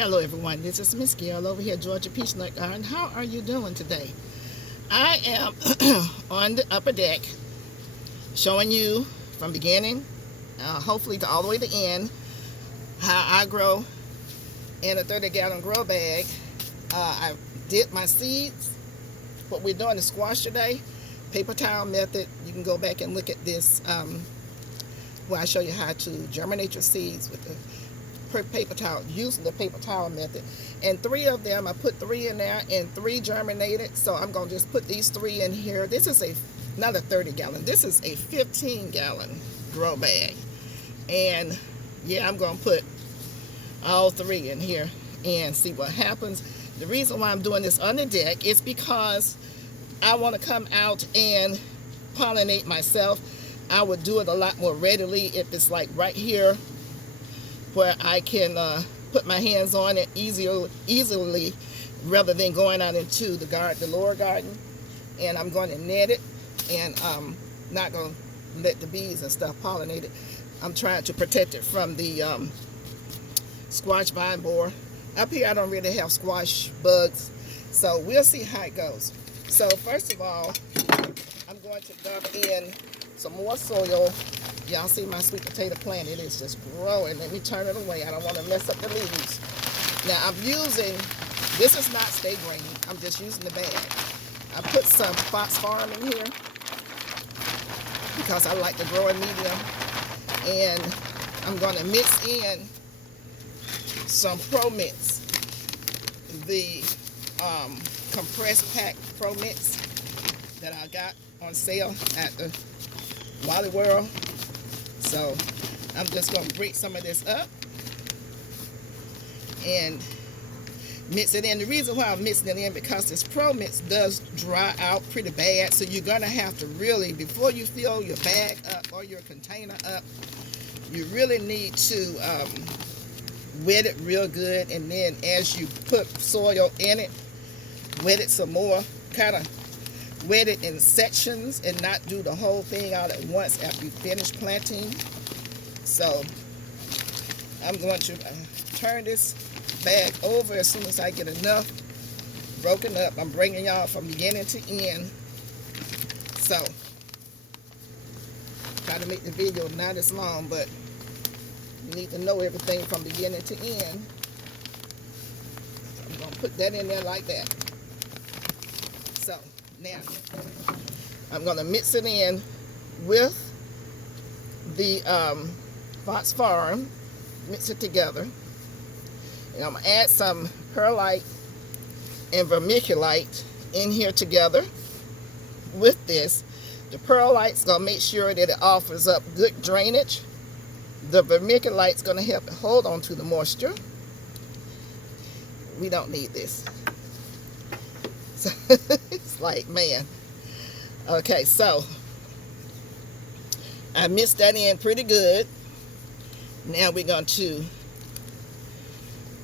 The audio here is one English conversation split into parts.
Hello everyone, this is Miss Gail over here at Georgia Peachnut Garden. How are you doing today? I am on the upper deck showing you from beginning, hopefully to all the way to end, how I grow in a 30-gallon grow bag. I did my seeds. What we're doing is squash today, paper towel method. You can go back and look at this where I show you how to germinate your seeds with the paper towel, using the paper towel method. And 3 of them, I put 3 in there and 3 germinated. So I'm going to just put these 3 in here. This is not a 30-gallon. This is a 15-gallon grow bag. And yeah, I'm going to put all 3 in here and see what happens. The reason why I'm doing this on the deck is because I want to come out and pollinate myself. I would do it a lot more readily if it's like right here where I can put my hands on it easily rather than going out into the lower garden. And I'm going to net it, and I'm not going to let the bees and stuff pollinate it. I'm trying to protect it from the squash vine borer. Up here I don't really have squash bugs, so we'll see how it goes. So first of all, I'm going to dump in some more soil. Y'all see my sweet potato plant, it is just growing. Let me turn it away, I don't want to mess up the leaves. Now I'm using, this is not stay green, I'm just using the bag. I put some phosphorus in here because I like the growing medium. And I'm going to mix in some Pro Mix, the compressed pack Pro Mix that I got on sale at the Wally World. So I'm just going to break some of this up and mix it in. The reason why I'm mixing it in because this Pro Mix does dry out pretty bad. So you're going to have to really, before you fill your bag up or your container up, you really need to wet it real good. And then as you put soil in it, wet it some more. Kind of wet it in sections and not do the whole thing all at once after you finish planting. So I'm going to turn this bag over as soon as I get enough broken up. I'm bringing y'all from beginning to end. So try to make the video not as long, but you need to know everything from beginning to end. So I'm going to put that in there like that. So now I'm going to mix it in with the phosphorus, mix it together. And I'm going to add some perlite and vermiculite in here together with this. The perlite's going to make sure that it offers up good drainage. The vermiculite's going to help it hold on to the moisture. We don't need this. So it's like, man. Okay, so I mixed that in pretty good. Now we're going to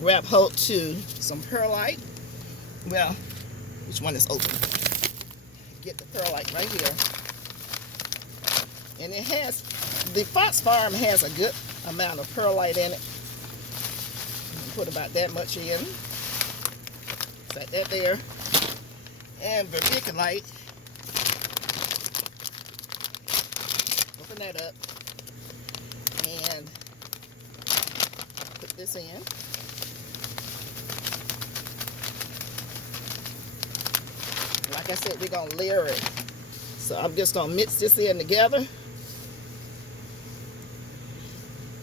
grab hold to some perlite. Well, which one is open? Get the perlite right here. And it has, the phosphorus has a good amount of perlite in it. Put about that much in. Set that there. And vermiculite. Open that up. And put this in. Like I said, we're going to layer it. So I'm just going to mix this in together.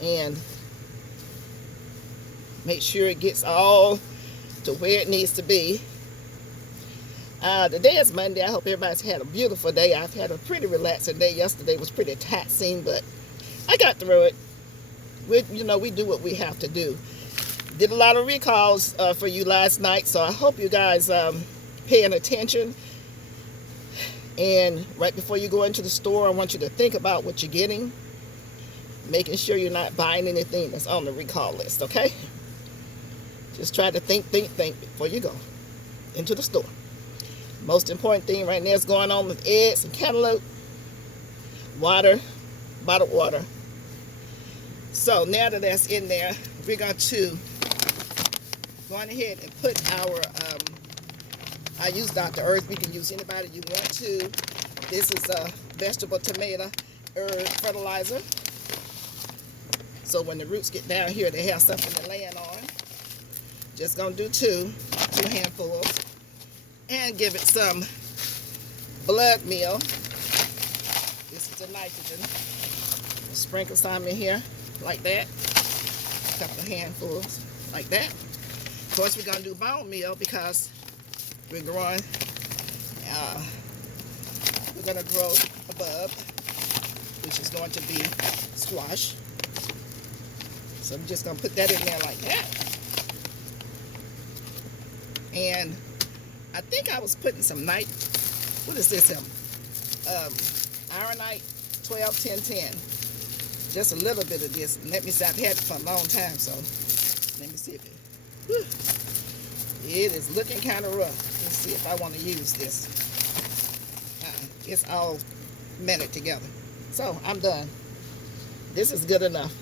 And make sure it gets all to where it needs to be. Today is Monday. I hope everybody's had a beautiful day. I've had a pretty relaxing day. Yesterday was pretty taxing, but I got through it. We do what we have to do. Did a lot of recalls for you last night, so I hope you guys paying attention. And right before you go into the store, I want you to think about what you're getting, making sure you're not buying anything that's on the recall list, okay? Just try to think before you go into the store. Most important thing right now is going on with eggs and cantaloupe, water, bottled water. So now that that's in there, we're going to going ahead and put our, I use Dr. Earth. You can use anybody you want to. This is a vegetable tomato herb fertilizer. So when the roots get down here, they have something to land on. Just gonna do two handfuls. And give it some blood meal. This is the nitrogen. Sprinkle some in here, like that. A couple of handfuls, like that. Of course, we're gonna do bone meal because we're growing, we're gonna grow a bulb, which is going to be squash. So I'm just gonna put that in there like that. And I think I was putting some what is this? Ironite 12-10-10. Just a little bit of this. Let me see, I've had it for a long time, so let me see if it is looking kind of rough. Let's see if I want to use this. It's all melted together. So I'm done. This is good enough.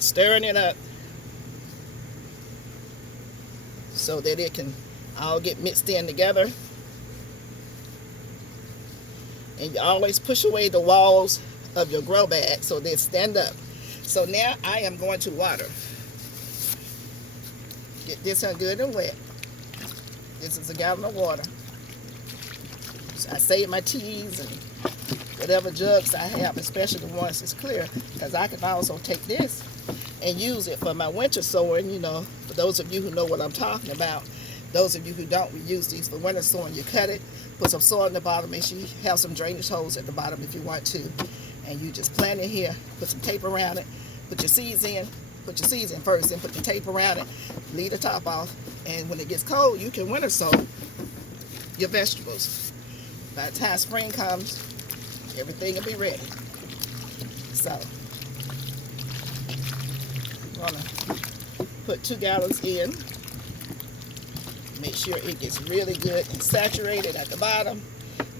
Stirring it up so that it can all get mixed in together. And you always push away the walls of your grow bag so they stand up. So now I am going to water. Get this one good and wet. This is a gallon of water. So I save my teas and whatever jugs I have, especially the ones that's clear, because I can also take this and use it for my winter sowing. You know, for those of you who know what I'm talking about. Those of you who don't, we use these for winter sowing. You cut it, put some soil in the bottom, make sure you have some drainage holes at the bottom if you want to. And you just plant it here, put some tape around it, put your seeds in first, then put the tape around it, leave the top off, and when it gets cold, you can winter sow your vegetables. By the time spring comes, everything will be ready. So, I'm gonna put 2 gallons in. Make sure it gets really good and saturated at the bottom.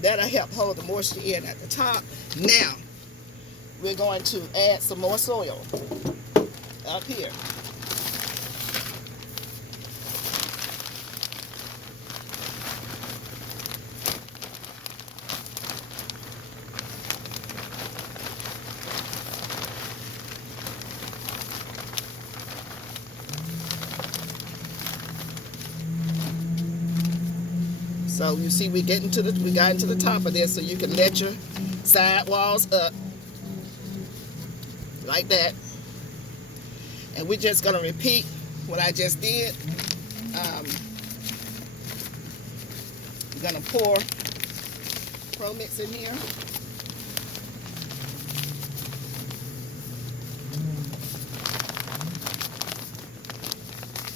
That'll help hold the moisture in at the top. Now, we're going to add some more soil up here. So you see we got into the top of this, so you can let your side walls up like that. And we're just gonna repeat what I just did. We're gonna pour Pro Mix in here.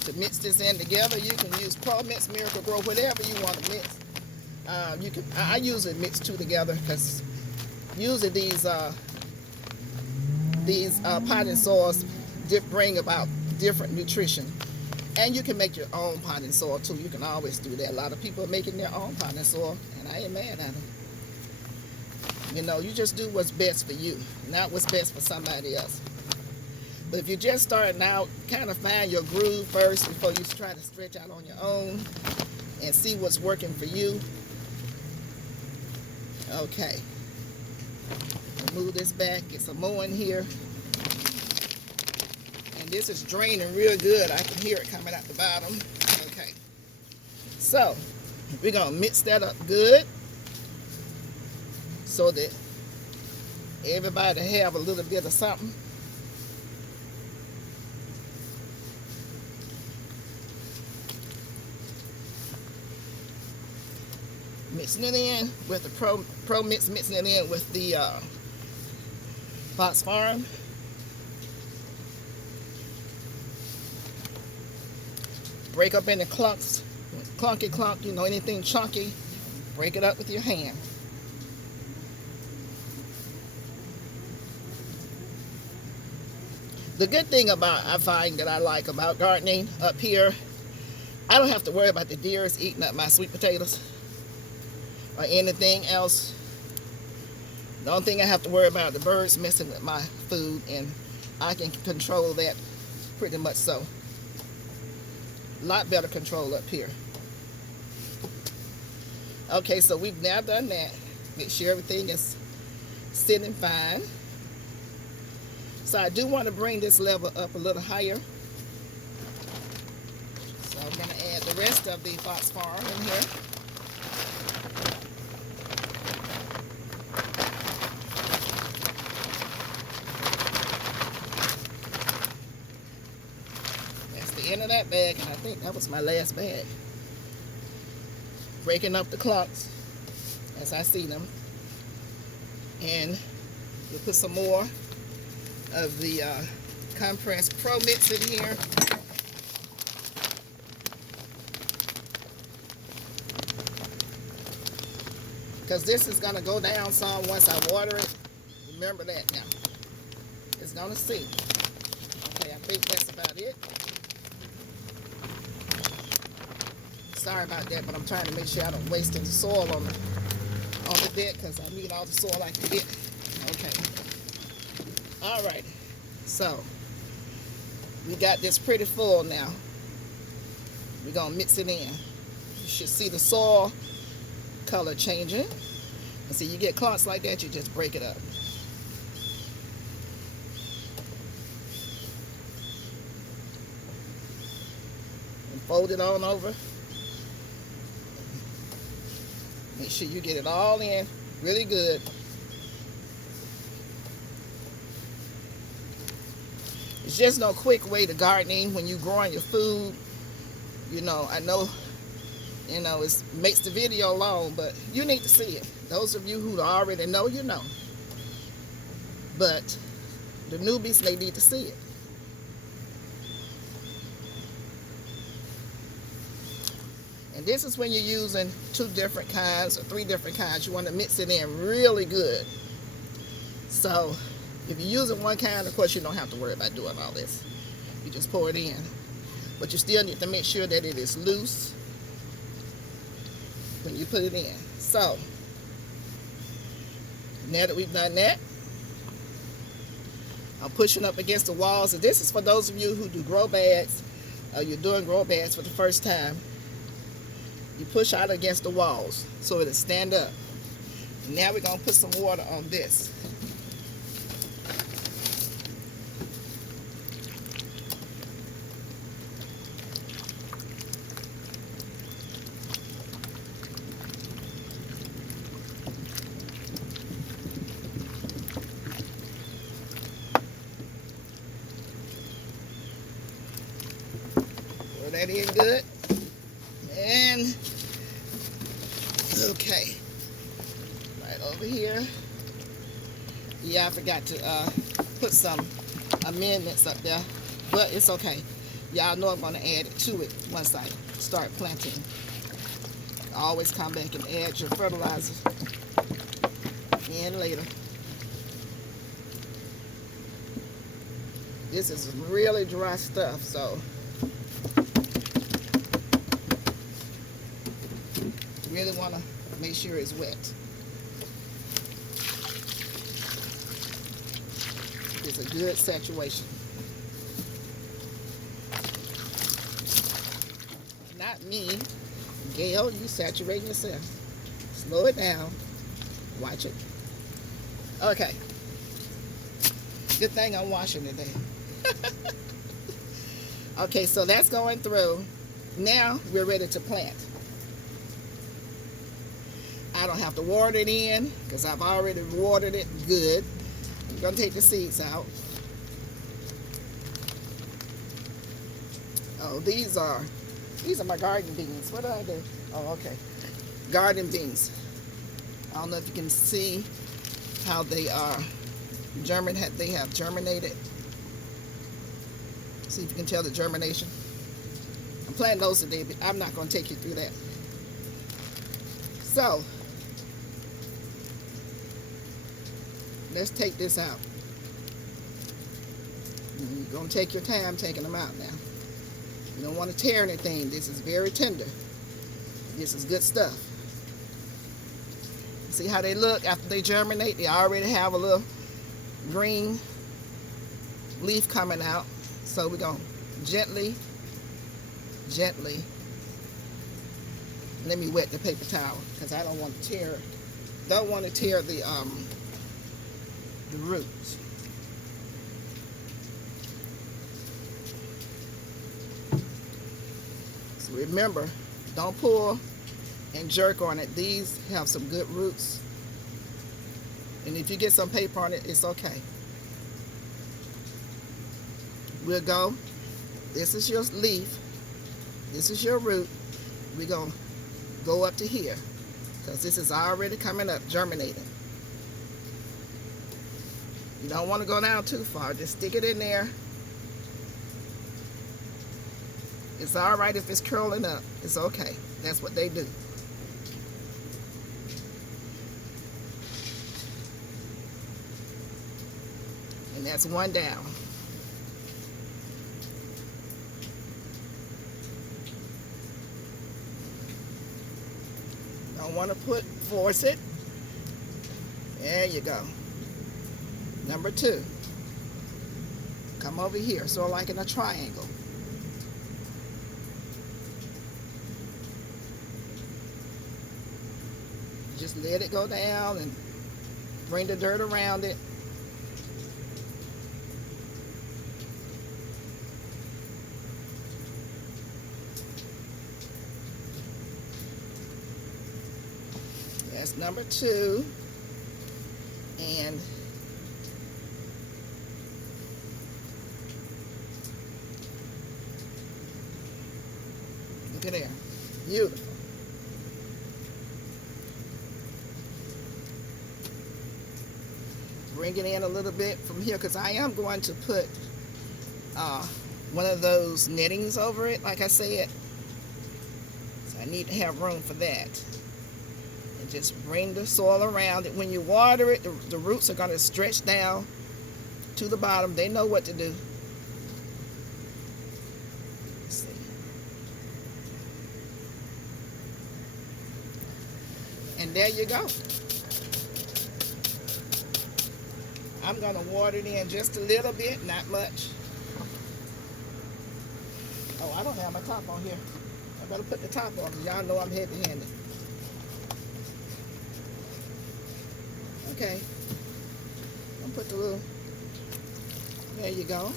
To mix this in together, you can use Pro Mix, Miracle Grow, whatever you want to mix. I usually mix 2 together because usually these potting soils bring about different nutrition. And you can make your own potting soil too. You can always do that. A lot of people are making their own potting soil, and I ain't mad at them. You know, you just do what's best for you, not what's best for somebody else. But if you're just starting out, kind of find your groove first before you try to stretch out on your own and see what's working for you. Okay. Move this back, get some more in here. And this is draining real good. I can hear it coming out the bottom. Okay. So, we're going to mix that up good so that everybody have a little bit of something. Mixing it in with the Pro Mix, mixing it in with the Fox Farm. Break up into clumps, clunky clump, you know, anything chunky, break it up with your hand. The good thing I find that I like about gardening up here, I don't have to worry about the deers eating up my sweet potatoes or anything else. The only thing I have to worry about is the birds messing with my food, and I can control that pretty much so. A lot better control up here. Okay, so we've now done that. Make sure everything is sitting fine. So I do want to bring this level up a little higher. So I'm going to add the rest of the phosphor in here. That's the end of that bag, and I think that was my last bag. Breaking up the clumps as I see them. And we'll put some more of the compressed Pro Mix in here. Because this is going to go down some once I water it. Remember that now. It's going to sink. Okay, I think that's about it. Sorry about that, but I'm trying to make sure I don't waste any soil on the deck, because I need all the soil I can get. Okay. All right. So we got this pretty full now. We're going to mix it in. You should see the soil color changing. And see, you get clumps like that, you just break it up. And fold it on over. Make sure you get it all in really good. It's just no quick way to gardening when you're growing your food. You know, I know, you know, it makes the video long, but you need to see it. Those of you who already know, you know. But the newbies, they need to see it. And this is when you're using 2 different kinds or 3 different kinds. You want to mix it in really good. So if you're using one kind, of course, you don't have to worry about doing all this. You just pour it in. But you still need to make sure that it is loose when you put it in. So now that we've done that, I'm pushing up against the walls. And this is for those of you who do grow bags, or you're doing grow bags for the first time. You push out against the walls so it'll stand up. Now we're going to put some water on this. Pour that in good. And okay, right over here. Yeah, I forgot to put some amendments up there, but it's okay. Y'all know I'm going to add it to it once I start planting. Always come back and add your fertilizer in later. This is really dry stuff, so really want to make sure it's wet. It's a good saturation. Not me. Gail, you saturating yourself. Slow it down. Watch it. Okay. Good thing I'm washing today. Okay, so that's going through. Now we're ready to plant. I don't have to water it in because I've already watered it good. I'm going to take the seeds out. Oh, these are my garden beans. What did I do? Oh, okay. Garden beans. I don't know if you can see how they are they have germinated. See if you can tell the germination. I'm planting those today, but I'm not going to take you through that. So let's take this out. You're going to take your time taking them out now. You don't want to tear anything. This is very tender. This is good stuff. See how they look after they germinate? They already have a little green leaf coming out. So we're going to gently gently. Let me wet the paper towel because I don't want to tear the roots. So remember, don't pull and jerk on it. These have some good roots, and if you get some paper on it, it's okay. We'll go. This is your leaf. This is your root. We're going to go up to here because this is already coming up, germinating. You don't want to go down too far. Just stick it in there. It's all right if it's curling up. It's okay. That's what they do. And that's one down. Don't want to force it. There you go. Number 2. Come over here, sort of like in a triangle. Just let it go down and bring the dirt around it. That's number 2. And look at there. Beautiful. Bring it in a little bit from here because I am going to put one of those nettings over it, like I said. So I need to have room for that. And just bring the soil around it. When you water it, the roots are going to stretch down to the bottom. They know what to do. Let's see. And there you go. I'm going to water it in just a little bit, not much. Oh, I don't have my top on here. I better put the top on because y'all know I'm heavy-handed. Okay. I'll put the little, there you go.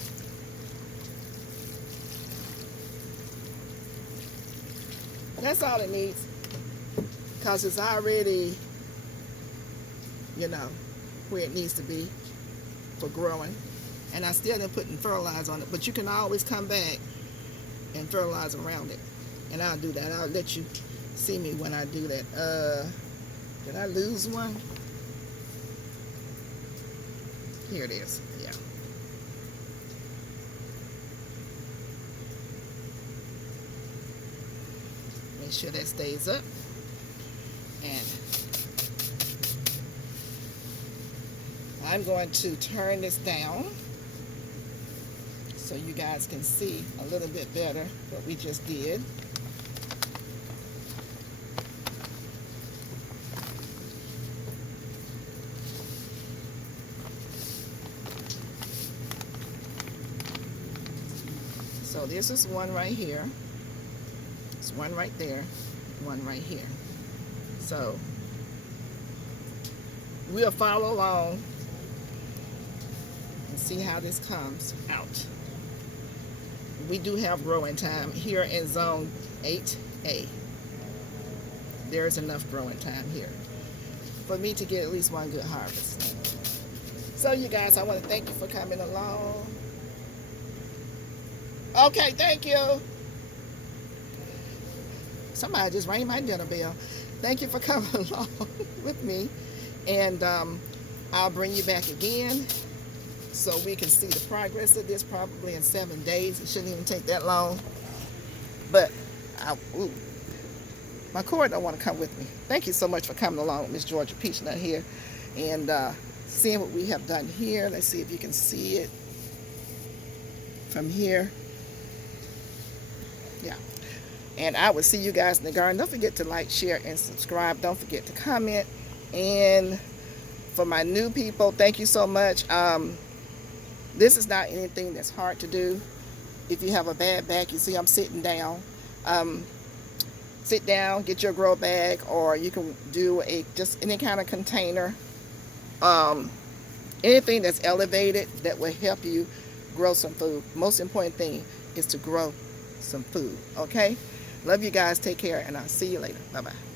That's all it needs because it's already, you know, where it needs to be for growing. And I still didn't put any fertilizer on it, but you can always come back and fertilize around it. And I'll do that. I'll let you see me when I do that. Did I lose one? Here it is. Yeah. Make sure that stays up. And I'm going to turn this down so you guys can see a little bit better what we just did. So this is one right here. It's one right there, one right here. So we'll follow along and see how this comes out. We do have growing time here in zone 8A. There's enough growing time here for me to get at least one good harvest. So you guys, I want to thank you for coming along. Okay, thank you. Somebody just rang my dinner bell. Thank you for coming along with me. And I'll bring you back again so we can see the progress of this probably in 7 days. It shouldn't even take that long. But, my cord don't want to come with me. Thank you so much for coming along with Miss Georgia Peachnut here. And seeing what we have done here. Let's see if you can see it from here. Yeah. And I will see you guys in the garden. Don't forget to like, share, and subscribe. Don't forget to comment. And for my new people, thank you so much. This is not anything that's hard to do. If you have a bad back, you see I'm sitting down. sit down, get your grow bag, or you can do just any kind of container. Anything that's elevated that will help you grow some food. Most important thing is to grow some food. Okay? Love you guys. Take care, and I'll see you later. Bye-bye.